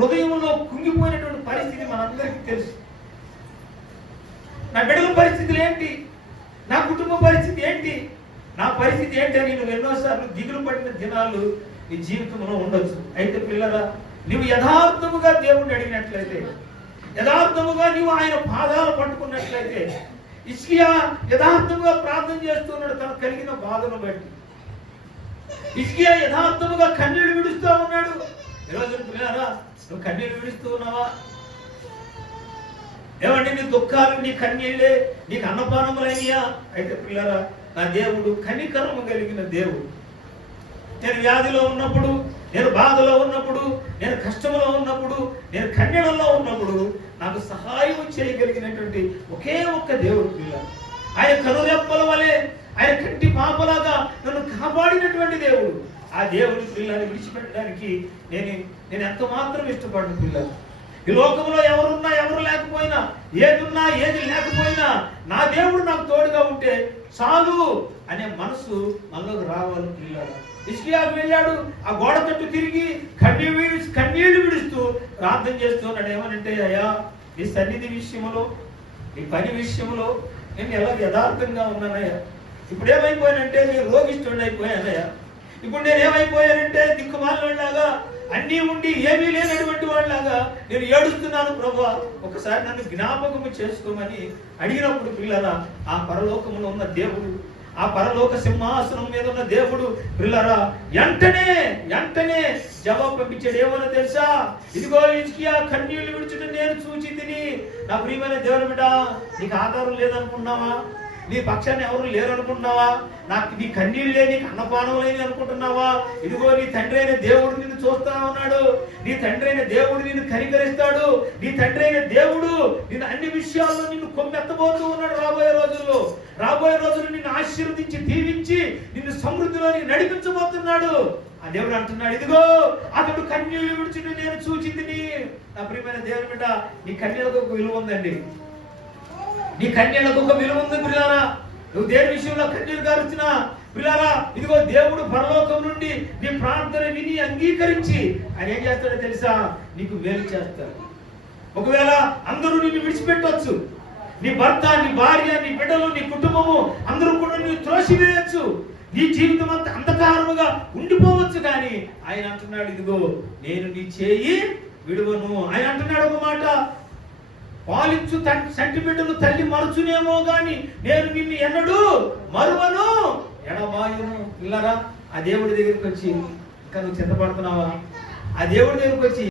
హృదయంలో కుంగిపోయినటువంటి పరిస్థితి మనందరికీ తెలుసు. నా బిడ్డల పరిస్థితులు ఏంటి, నా కుటుంబ పరిస్థితి ఏంటి, నా పరిస్థితి ఏంటి అని నువ్వు ఎన్నోసార్లు దిగులు పడిన దినాలు నీ జీవితంలో ఉండొచ్చు. అయితే పిల్లరా, నువ్వు యథార్థముగా దేవుణ్ణి అడిగినట్లయితే, యథార్థముగా నీవు ఆయన పాదాలు పట్టుకున్నట్లయితే, హిజ్కియా యథార్థముగా ప్రార్థన చేస్తున్నాడు తనకు కలిగిన బాధను బట్టి. హిజ్కియా యథార్థముగా కన్నీళ్లు విడుస్తూ ఉన్నాడు. ఈరోజు పిల్లరా, నువ్వు కన్నీళ్లు విడుస్తూ ఉన్నావా? ఏమంటే నీ దుఃఖాలు, నీ కన్నీళ్ళే నీకు అన్నపానములైనయా? అయితే పిల్లరా, నా దేవుడు కనికరము కలిగిన దేవుడు. నేను వ్యాధిలో ఉన్నప్పుడు, నేను బాధలో ఉన్నప్పుడు, నేను కష్టంలో ఉన్నప్పుడు, నేను కన్నీళ్ళలో ఉన్నప్పుడు నాకు సహాయం చేయగలిగినటువంటి ఒకే ఒక్క దేవుడు పిల్ల. ఆయన కనురెప్పల వలె, ఆయన కంటి పాపలాగా నన్ను కాపాడినటువంటి దేవుడు. ఆ దేవుడి పిల్లని విడిచిపెట్టడానికి నేను ఎంత మాత్రం ఇష్టపడిన పిల్లలు. ఈ లోకంలో ఎవరున్నా ఎవరు లేకపోయినా, ఏదున్నా ఏది లేకపోయినా నా దేవుడు నాకు తోడుగా ఉంటే చాలు అనే మనసు మనలోకి రావాలి పిల్లలు. హిజ్కియాకు వెళ్ళాడు, ఆ గోడ తట్టు తిరిగి కన్నీళ్లు విడుస్తూ ప్రార్థన చేస్తున్నాడు. ఏమనంటే, అయ్యా నీ సన్నిధి విషయంలో, నీ పని విషయంలో నేను ఎలా యథార్థంగా ఉన్నానయ్యా. ఇప్పుడు ఏమైపోయానంటే నేను రోగిష్ఠుడిని అయిపోయానయ్యా. ఇప్పుడు నేను ఏమైపోయానంటే దిక్కుమాలినలాగా, అన్నీ ఉండి ఏమీ లేనటువంటి వాళ్ళలాగా నేను ఏడుస్తున్నాను ప్రభువా, ఒకసారి నన్ను జ్ఞాపకము చేసుకోమని అడిగినప్పుడు పిల్లరా, ఆ పరలోకములో ఉన్న దేవుడు, ఆ పరలోక సింహాసనం మీద ఉన్న దేవుడు పిల్లరా వెంటనే జవాబు పంపించాడు. ఏమన్నా తెలుసా? ఇదిగో హిజ్కియా కన్నీళ్లు విడుచుట నేను చూచి తిని. నా ప్రియమైన దేవుని బిడ్డ, నీకు ఆధారం లేదనుకున్నావా? నీ పక్షాన్ని ఎవరు లేరు అనుకుంటున్నావా? నాకు నీ కన్నీళ్ళే నీకు అన్నపానం లేని అనుకుంటున్నావా? ఇదిగో నీ తండ్రి అయిన దేవుడు నిన్ను చూస్తా ఉన్నాడు. నీ తండ్రి అయిన దేవుడు నిన్ను కనికరిస్తాడు. నీ తండ్రి అయిన దేవుడు నిన్ను అన్ని విషయాల్లో నిన్ను కొమ్మెత్తబోతూ ఉన్నాడు. రాబోయే రోజులు నిన్ను ఆశీర్వదించి దీవించి నిన్ను సమృద్ధిలోకి నడిపించబోతున్నాడు. ఆ దేవుడు అంటున్నాడు, ఇదిగో అతడు కన్నీళ్లు విడిచి నేను చూచింది. నా ప్రియమైన దేవుని బిడ్డ, నీ కన్నీళ్ళకు ఒక విలువ ఉందండి. నీ కన్నీళ్లకు ఒక విలువ ఉంది పిల్లారా. నువ్వు దేని విషయంలో కన్నీరు గారుచినా పిల్లారా, ఇదిగో దేవుడు పరలోకం నుండి నీ ప్రార్థన విని అంగీకరించి ఆయన ఏం చేస్తాడో తెలుసా? నీకు మేలు చేస్తాడు. ఒకవేళ అందరూ నిన్ను విడిచిపెట్టవచ్చు, నీ భర్త, నీ భార్య, నీ బిడ్డలు, నీ కుటుంబము అందరూ కూడా నిన్ను త్రోసివేయచ్చు, నీ జీవితం అంతా అంధకారముగా ఉండిపోవచ్చు. కానీ ఆయన అంటున్నాడు, ఇదిగో నేను నీ చేయి విడువను. ఆయన అంటున్నాడు ఒక మాట, పాలించు సంటి బిడ్డను తల్లి మరచునేమో గాని నేను నిన్ను ఎన్నడూ మరువను ఎడబాయును. పిల్లరా, ఆ దేవుడి దగ్గరికి వచ్చి ఇంకా నువ్వు చింతపడుతున్నావా? ఆ దేవుడి దగ్గరికి వచ్చి